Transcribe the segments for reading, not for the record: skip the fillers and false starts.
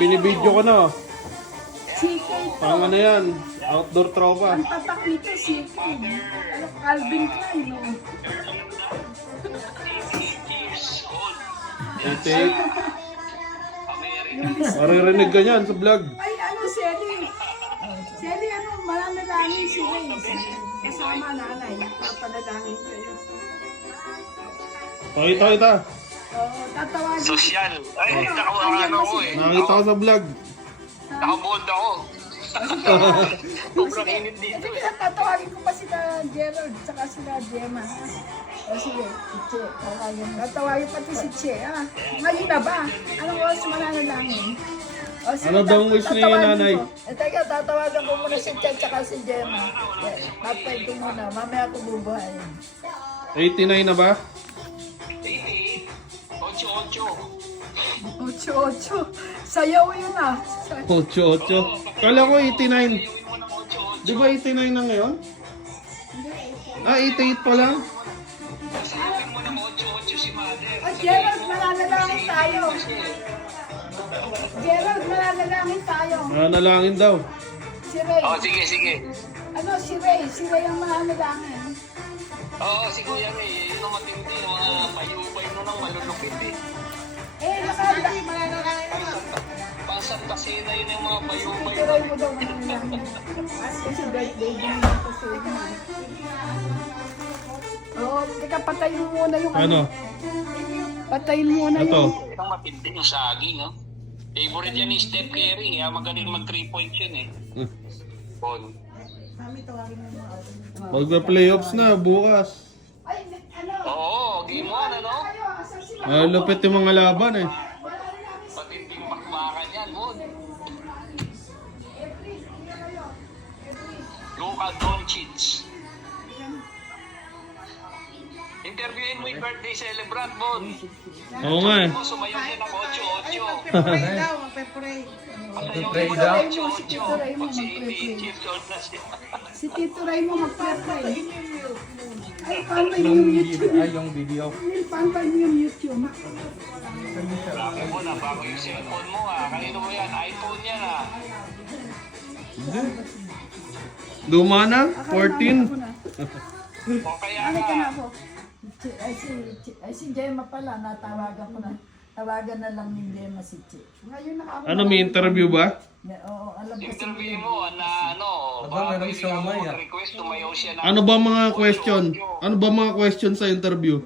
binibidyo ko na. CK to. Pang ano yan? Outdoor tropa. Ang tatak nito, CK. Ano, Calvin Klein, no? 88. Maririnig ka niyan sa vlog. Ay, ano, Sally? Sally, ano, mananalangin si Reyes. Kasama nanay. Papanalangin kayo. Pakita kita. Oo, tatawagin. Social. Ay, Ano, nakawa andyan ba ako si- eh. Nakita ko sa vlog. Nakabold ako. Sobrang init dito Sige, eh. tatawagin ko pa sila Gerald, tsaka sila Gemma. O sige, si Che, tawagin. Tatawagin pati si Che, ha? Ngayon na ba? Anong oras mananalangin? O sige, Ano daw ang wish ni tatawagin nanay? ko. Teka, tatawagan ko muna si Che, tsaka si Gemma. Tapay ko muna, mamaya ko bubuhayin. 89 na ba? 88. 88. 8-8. Sayaw yun, ah. 88. Kala ko 89. Iuwi mo ng 88. Di ba 89 na ngayon? Ah, 88 pa lang? Iuwi mo ng 88 si Mother. At Gerald, mananalangin tayo. Gerald, mananalangin tayo. Nanalangin daw. Si Ray. Oh, sige, sige. Ano, si Ray. Si Ray ang mananalangin. Oo, si Kuya Ray. Yun ang matindi. Yung mga payubay mo nang malulupit eh. Nakanda. Pasang kasina yun yung mga payubay Si mo. Ray mo daw mananalangin. Kasi birthday din niya kasi. Oo, teka, patayin mo muna yung Ano? Patayin mo muna Ito. yung... Ang matindi yung saging, no? Favorite yan ni Steph Curry. Magaling mag 3 points yun eh. Bon. Magpa-playoffs na bukas. Ay, ano? Oo, game 1, ano? Lupit yung mga laban eh. Patinding bakbakan yan, Bon. Luka Doncic. Interviewin mo yung birthday celebrant, Bon. Oo nga eh. Mo, sumayaw siya ng 8-8. Magpe-pray daw, magpe-pray. Magpe-pray daw. Pag si 88 years old na siya. Si Tito Ray mo mag-pray. Ay, pantay mo yung YouTube. Ay, yung video. Pantay mo yung YouTube. Sabi mo na, bago yung cellphone mo ha. Kanino mo yan? iPhone yan ha. Luma na? 14? O kaya Ano ka nga, na ako? Si Gemma pala, natawagan ko na. Tawagan na lang ni Gemma si Che. Ngayon na ako. Ano, may interview ba? Oo, alam ko si interview mo na ano, Aba, baka merong bigyan mo siomay, ah. request, tumayaw siya ng... Ano ba mga question? Ano ba mga question sa interview?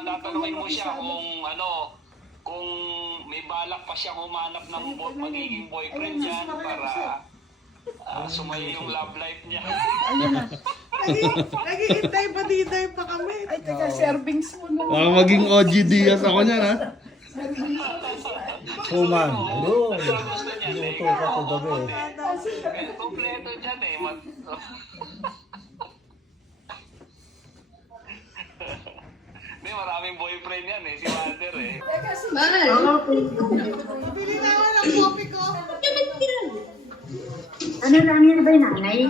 Tatanungin mo siya kung ano, kung may balak pa siya humanap ng magiging boyfriend dyan para sumayo yung love life niya. Ayun na. Naghihintay pa dito pa kami. Ay, teka, servings mo na. Maging OG Diaz ako niyan ha? Kuman. Oo. Gusto niya, Luto ka to gabi. kompleto dyan eh. Hindi, maraming boyfriend yan eh, si Walter eh. Teka, si Bili na ako ng kopi ko. Ano lang yun ba yung nanay?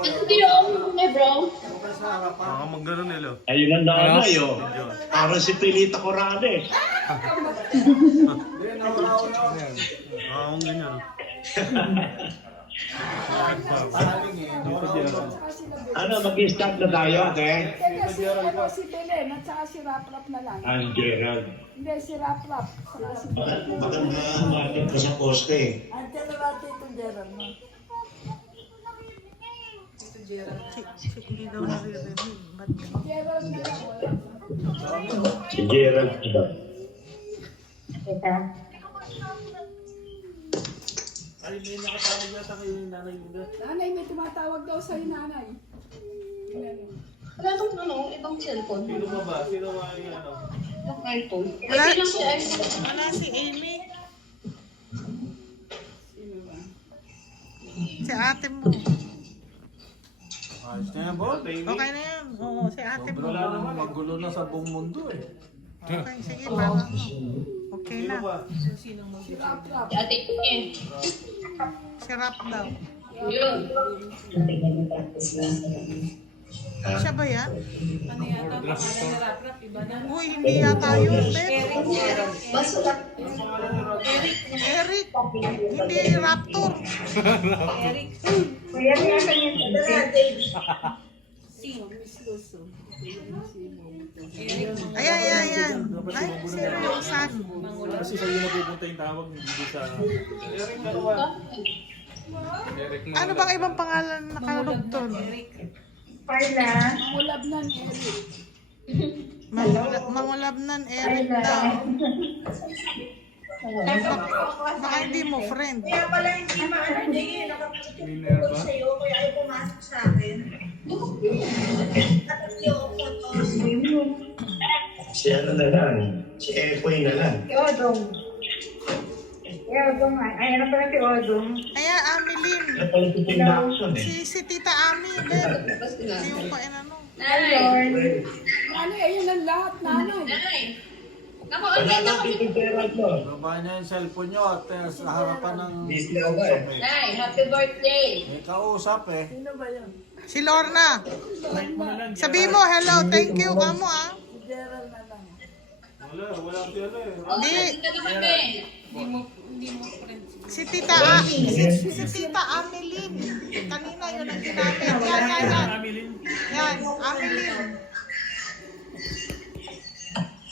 Ito ginawa mo na, bro. Mag-gano nila. Ayun ang nanay, oh. Parang si Pilita Corrales. Ganyan. Ano, mag-start na tayo, ate? Teka, si Belen at saka si Rap-Rap na lang. Ang Gerald. Hindi, si Rap-Rap. Saka si Belen. Baka mamatid ka sa poste. Andiyan na natin itong Gerald mo. Hindi daw naririnig. Ba't Gerald na lang, wala. Si Gerald. Kita. Nanay, may tumatawag daw sa'yo, nanay. Wala nung ano, ibang cellphone. Sino ba? Sino ba yung ano? Yung iPhone. Wala. Ito lang si iPhone. Wala si Amy. Si ate mo. Ayos na yan, Bo. Okay na yan. Oo, si ate mo. Wala naman, magulo na sa buong mundo eh. Okay, sige, para mo. Okay na. Si Ate Ken. Si Rap daw. Yun. Siya ba yan? Ano yata, pangalan ni Rap-Rap, iba na. Uy, hindi yata yun, Ben. Basta lang. Eric, hindi Raptor. Eric, Kuya, kaya kanya Sing, Miss Luso. Ayan. Ay, seryosan. Kasi sa'yo na pupunta yung tawag, hindi sa... Ano bang ibang pangalan na nakalugtong? Carla. Mulab na ni Eric. Mangulabnan Eric daw. Baka hindi mo friend. Minerva? Si ano na lang, si Epoy na lang. Si Odong. Si Odong. Ay, ano pala si Odong? Ayan, Ameline. Napalitin yung action eh. Si Tita Ami, Ben. Hindi ko pa inano. Ayun. Nanay, ayun ang lahat, nanay. Nanay. Naku, Wala andito nang ako. titipera mo. Baba niya yung cellphone niyo at sa harapan ng... Busy ako ba eh. Nay, happy birthday. May kausap eh. Sino ba yun? Si Lorna. Sabi mo, hello, thank you, kamo ah. Si Gerald na lang. Wala siya eh. Hindi. Hindi ka naman, Ben. Hindi mo friend. Si Tita si Tita Ameline. Kanina yun ang ginamit. Yan. Yan, Ameline.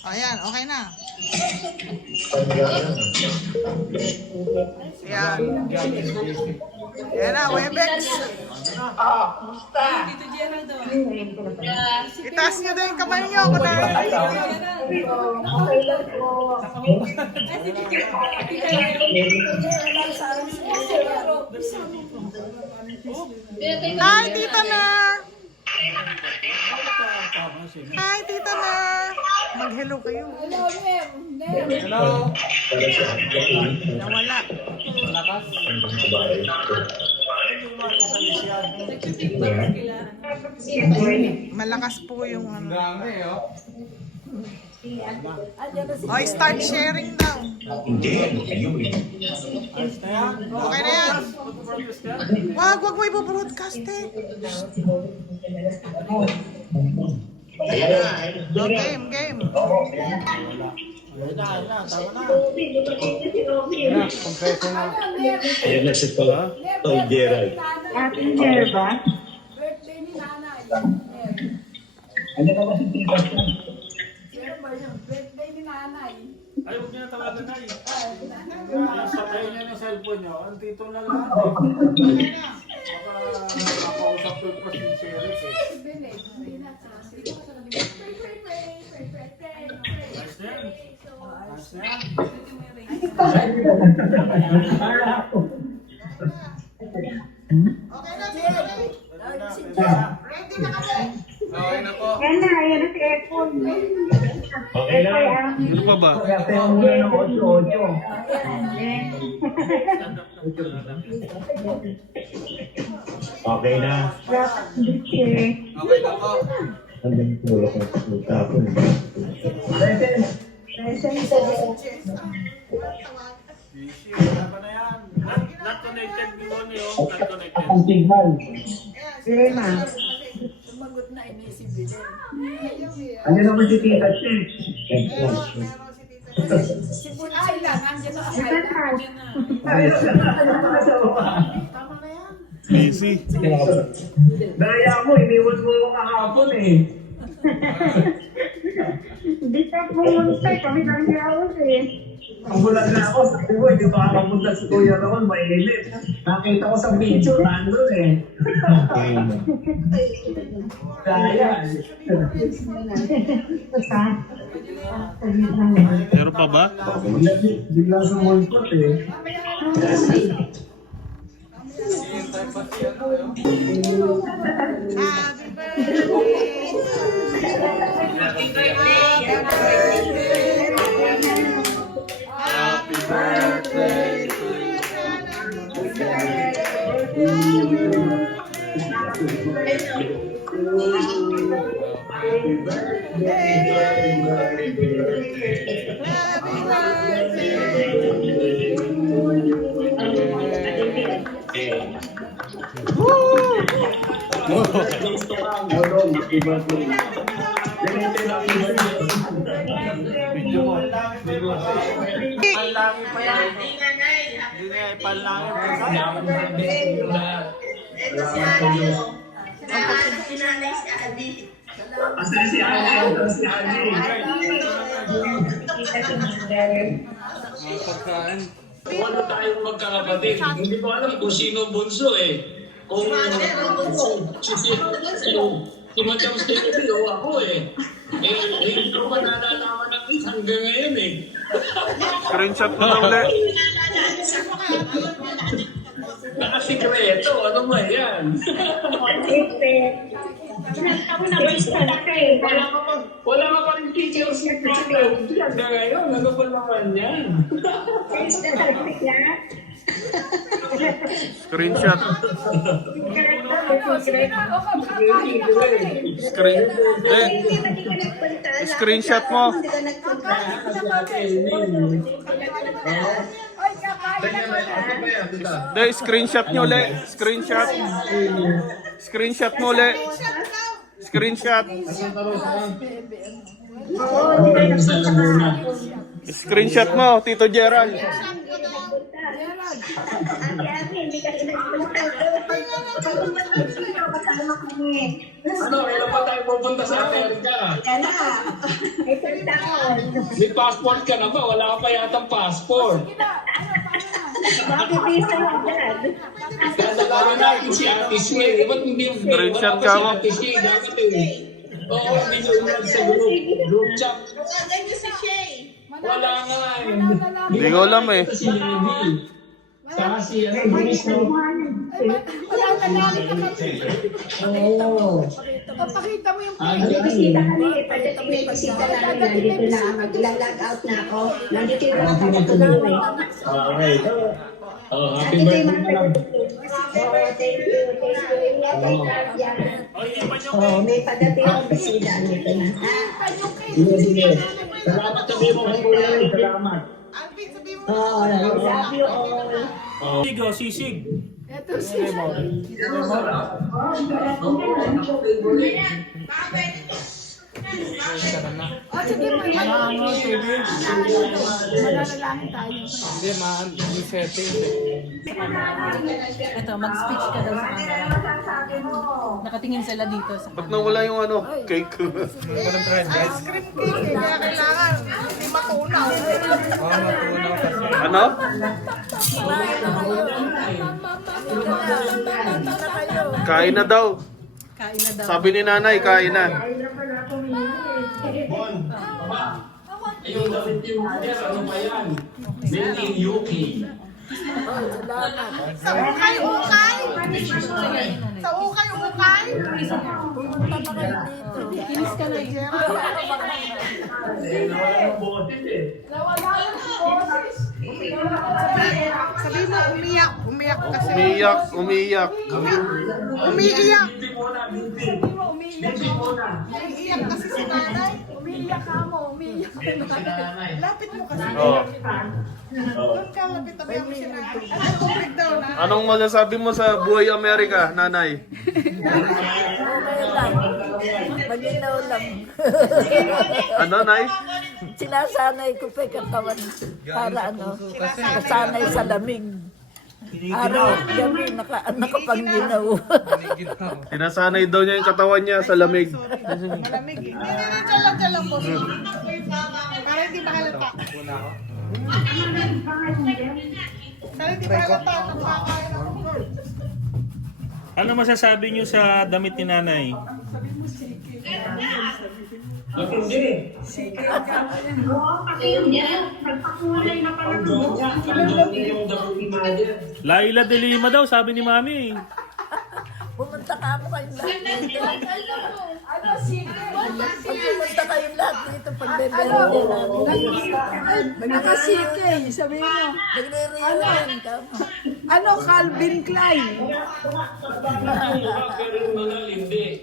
Ayan, okay na. Yan. Yan na, Webex. Tito Gerald daw. Itaas nyo din yung kamay nyo. Kung na... Okay lang po. Hi, Tita Ner! Hi, Tita Ner! Mag-hello kayo. Hello, Ner. Ner. Hello? Para sa akin. Nawala. Malakas? Babae. Malakas po yung ano. Dami oh. Andiyan na si O, start sharing daw. Hindi, ayun eh. Ayos na yan? Okay na yan. Mag-broadcast ka? Wag mo ibubroadcast eh. Ayan na, ayun. O, game. Ayun na. Tama na. Ayan na si Tol Gerald. Happy Nerva. birthday ni nanay. Ner. Ano naman si Tita? Sino ba yun? Birthday ni nanay. Ay, huwag niyo na tawagan na eh. Ay, Sakay niyo ng cellphone niyo. Andito na lahat eh. Baka makausap ko pa si Eric eh. Billy. Ayos na yan. Ayos na yan. Okay na, ready na kami. Okay na po. Yan na, yan na si Epon. Okay na. Ano pa ba? Okay na. Okay na po. Hanggang tulog ng tapon. Busy. Wala pa na yan. Not connected ni Moni oh. Not connected. Ang signal. Rema. Sumagot na ini si Billy. Ano naman si Tita Chen? Si Ayla, nandiyan na si Ayla. Tama na yan. Busy. Daya mo, iniwan mo ako kahapon eh. Hindi ka pumunta. Kami lang niyawas eh. Ang bulan na ako, sabi ko, hindi pa makapunta si Kuya naman, mainit. Nakita ko sa video, nandun eh. Daya. Basta. Meron pa ba? Bigla sumulpot eh. Happy birthday. Happy birthday to Woo! Gusto ka, Odong. Happy birthday. Video mo. Panlangin pa yan. Hindi na ipanlangin pa Asa si Ate? Si Ate. pagkain. Wala tayong magkakapatid. Hindi ko alam kung sino bunso eh. Kung si Madam Stephanie o ako eh. Hindi ko pa nalalaman ng hanggang ngayon eh. Screenshot mo na ulit. Nakasikreto, ano ba yan? Wala ka pa rin teacher secret. Hanggang ngayon, ano ba naman yan? Screenshot. Screenshot mo. Dahil screenshot nyo ulit. Screenshot. Screenshot mo ulit. Screenshot. Screenshot mo, Tito Gerald. Ano, kailan pa tayo pupunta sa Amerika? May passport ka na ba? Wala ka pa yatang passport. Dadalaman natin si Ate Shea. Ba't hindi Screenshot wala ka pa mo. si Ate Shea? Dapat eh. Oo, hindi ko inad sa group chat. Wala nga eh. Hindi ko alam eh. Si Levi. Saka si Luis, no? Oo. Papakita mo yung Bisita kami, pagdating may bisita namin, nandito na, mag-lag out na ako. Nandito yung mga kapatulong eh. Okay. Oh, happy Nandito yung birthday mga na lang. kapatulong. Oh, thank you. Oh, may pagdating yung bisita, nandito na. Sige, sige. Salamat sa bimo kay Kuya. Salamat. Oh, love you all. Sigo, sisig. Ito siya. O, sige, mananalangin tayo. Hindi, yung setting. Ito, mag-speech ka daw sa camera. Nakatingin sila dito sa Ba't nawala yung ano, cake? Ice cream cake, kaya kailangan hindi matunaw. Ano? Kain na daw. kain na daw. Sabi ni nanay, kain na. Yung damit yung mother, ano ba yan? Made in UK. Sa ukay-ukay. Sa ukay-ukay. Kinis ka na, Gerald. Nawala ng boses eh. Nawala yung boses. Sabi mo, umiyak. Umiyak kasi. Umiyak, umiyak. Umiiyak. Bibi muna, bibi. Sabi mo, umiiyak. Bibi muna. Umiiyak kasi si nanay. Umiiyak ka mo, umiiyak. Lapit mo kasi. Oh. Doon ka, lapit tabi mo si nanay. Ano, tubig daw na. Anong masasabi mo sa buhay Amerika, nanay? Maginaw lang. Ano, nay? Sinasanay ko pa yung katawan para kasanay sa lamig. Araw, gabi, nakapangginaw. Sinasanay daw niya yung katawan niya sa lamig. Malamig eh. Hindi, dyan lang po. Para hindi makalata. Para hindi makalata ng pakain ako. Ano masasabi niyo sa damit ni nanay? Matindi. Ang joke niya. Ang joke niya yung damit ni mother. Laila de Lima daw, sabi ni mami. Pumunta ka mo kayong lahat dito. Ano, sige. Pumunta kayong lahat dito pagbebero namin. Nakasike, sabihin mo. Nagre-reunion ka. Ano, Calvin Klein? Pero yung mga hindi.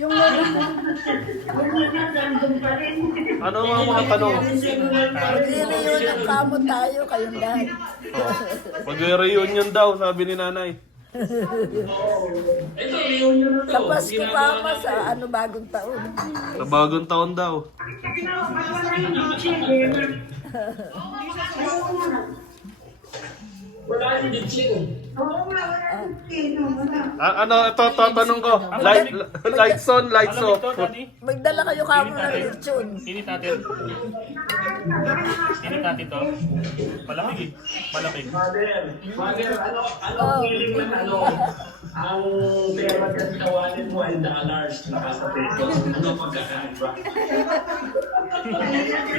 Yung logo mo. Ano ang mga tanong? Magre-reunion ka mo tayo kayong lahat. Mag-reunion daw, sabi ni nanay. Ito, reunion na to. Sa Pasko kama sa ano bagong taon. Sa bagong taon daw. Wala yung gitsin. Ano, ito, tanong ko. Lights on, lights off. Magdala kayo kamo ng lechon. Init natin. Init natin to. Malamig eh. Malamig. Mother, ano feeling ng ang pera kasi kawanin mo ay dollars na sa pesos. Ano pagkakaiba?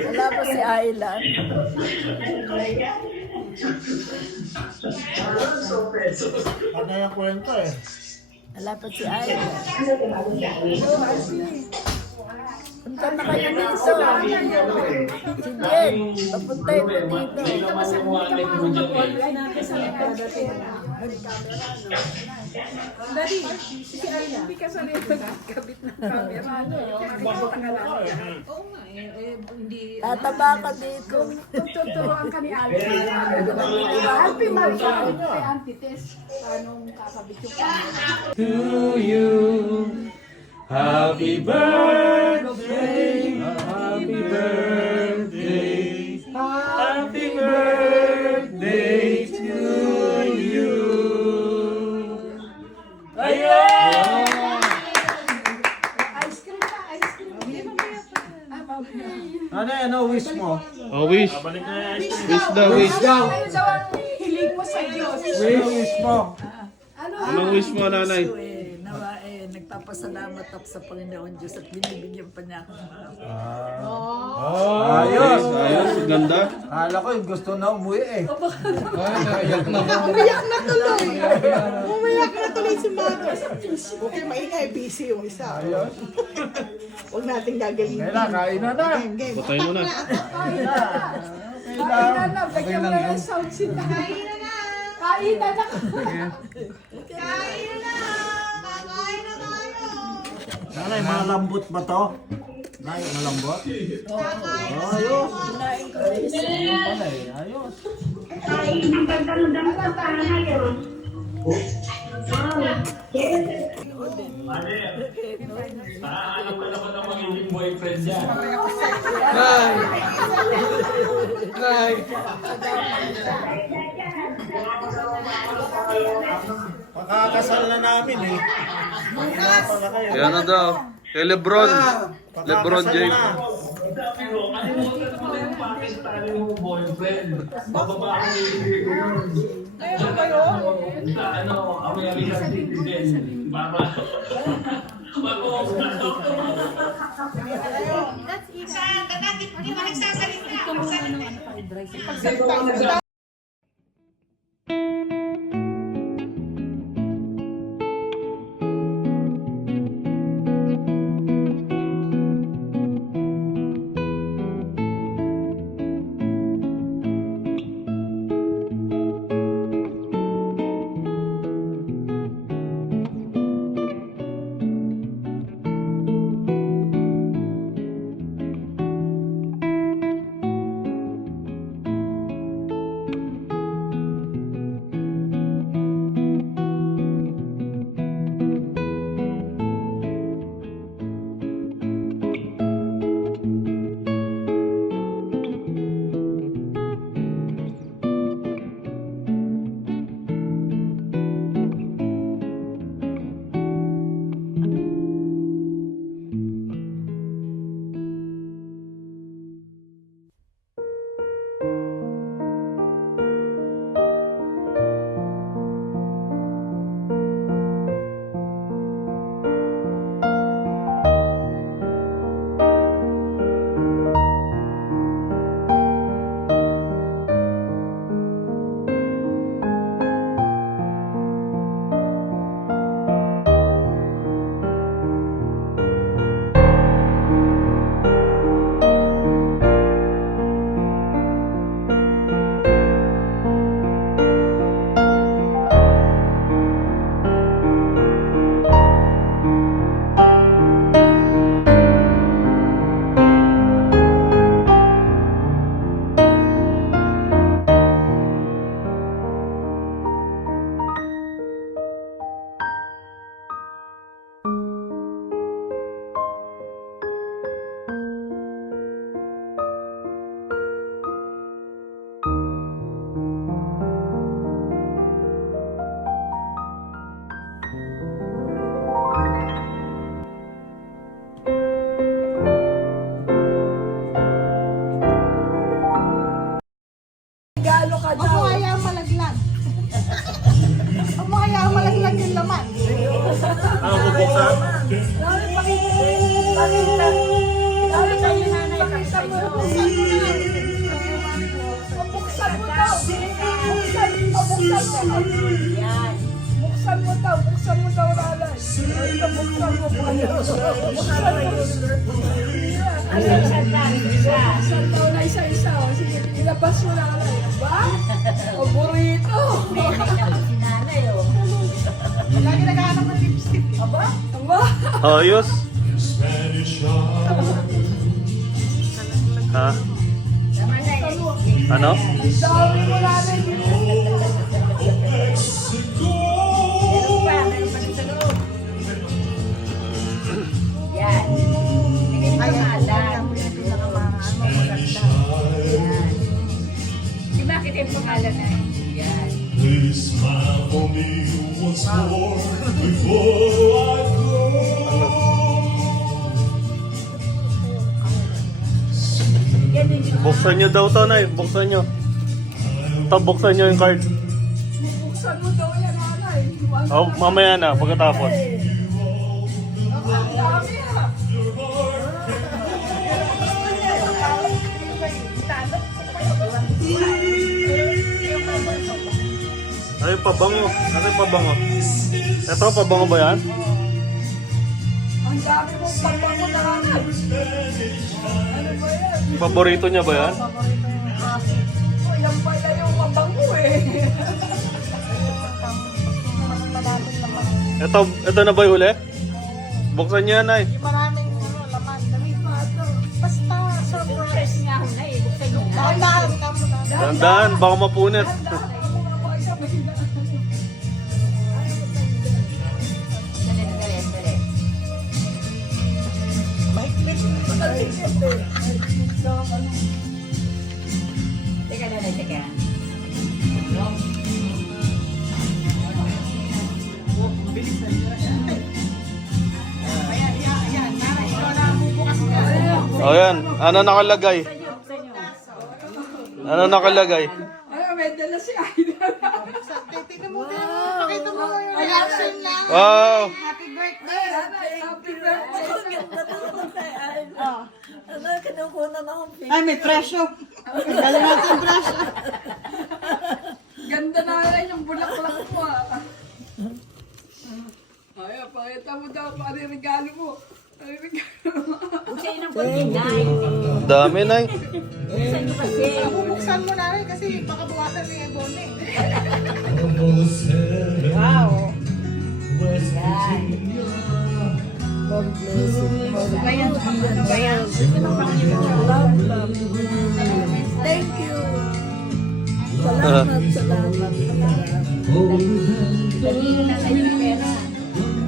Wala pa si Aylan. So pesos. Ano yung kwento eh? Wala pa si Aylan. Punta na kayo dito. Si Jen, papuntay mo dito. Dali, si Ayla. Hindi ka sanay magkabit ng camera. Makikita ka lang. Oo nga eh, hindi... Tataba ka dito. Tuturuan ka ni Alfie. Alfie, mag-alfie kay Auntie Tess. Anong kakabit yung camera? To you, happy birthday, happy birthday, happy birthday to you. Ayan! Ice cream na, ice cream. Hindi mamaya pa. Mamaya. Ano yan, wish mo? Oh, wish. Balik na yan. Wish daw, wish. Ano daw ang hiling mo sa Diyos? Wish mo. Anong wish mo, nanay? Nawa nagpapasalamat ako sa Panginoon Diyos at binibigyan pa niya ako ng Ayos. Ayos, ganda. Akala ko yung gusto na umuwi eh. Umiyak na tuloy si Mother. Okay, maingay, busy yung isa. Ayos. Huwag natin gagalingin. Kaya kain na na. Game. Patay mo na. Kainan na, bigyan mo na ng sound sila. Kainan na! Kainan na! Nanay, malambot ba to? Nay, malambot? Ayos. Ayos. Alam ko naman ang magiging boyfriend niya. Nay! Nay! Pakakasal na namin eh. Yan na daw. Kay Lebron. Lebron Pakakasal James. na. Sabi ko, kalimutan mo na yung Pakistani mong boyfriend. Bababae yun. Meron ba yun? American citizen. Para Ano bubuksan? Dami pakita. Dami kayo nanay, pakita mo. Buksan mo daw. Buksan mo daw, lalay. Ito, buksan mo. Buksan daw na isa-isa. Sige, ilabas mo na, lalay. Ba? O burrito. Lagi naghahanap ng lipstick. Aba? Ayos. Ha? Ano? Dami mo, lalay. Di ba kita yung pangalan na yun? Yan. Please smile for me once more before I go. Buksan nyo daw to, Nay. Buksan nyo. Ito, buksan nyo yung card. Buksan mo daw yan, lalay. Oh, mamaya na, pagkatapos. Ang dami, ha? Ay, pabango. Ano yung pabango? Ito, pabango ba yan? Ang dami mong pagbango na lalay. Ano ba yan? Paborito niya ba yan? Oh, yan pala yung mabango eh. Ito na ba yung huli? Buksan niyo yan, Nay. Maraming laman. Dami pa ito. Basta, surprise. Nga ako na eh. Buksan nyo na. Dahan-dahan ka mo na. Tandaan, baka mapunit. Dali. Teka. O yan, ano nakalagay? Ano nakalagay? Ay, may dala si Aida. Tingnan mo. Pakita mo yung reaction na. Wow! Happy birthday. Happy birthday. Ano, kinukunan akong picture. Ay, may presyo. Galing natin presyo. Ganda na rin yung bulaklak mo, ah. Ay, pakita mo daw, paano yung regalo mo. Ano yung regalo mo? Buksan nyo ng pagkinay. Dami, Nay. Buksan nyo kasi. Bubuksan mo na rin kasi baka buwasan ni Ebony. Wow. Yan. Ano ba yan? Love. Thank you. Salamat. Dali na tayo ng pera.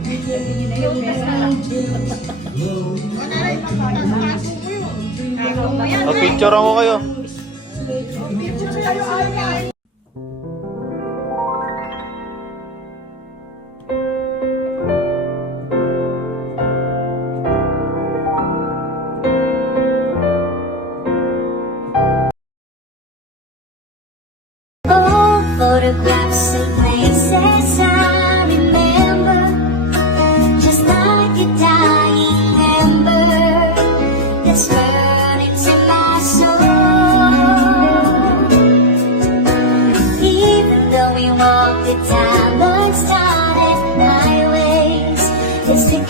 Dali na yung pera. O na rin, taas mo yun. Picture ako kayo. Picture kayo, ay. Photographs of places I remember, just like a dying ember that's burning to my soul. Even though we walk the time-started highways, it's the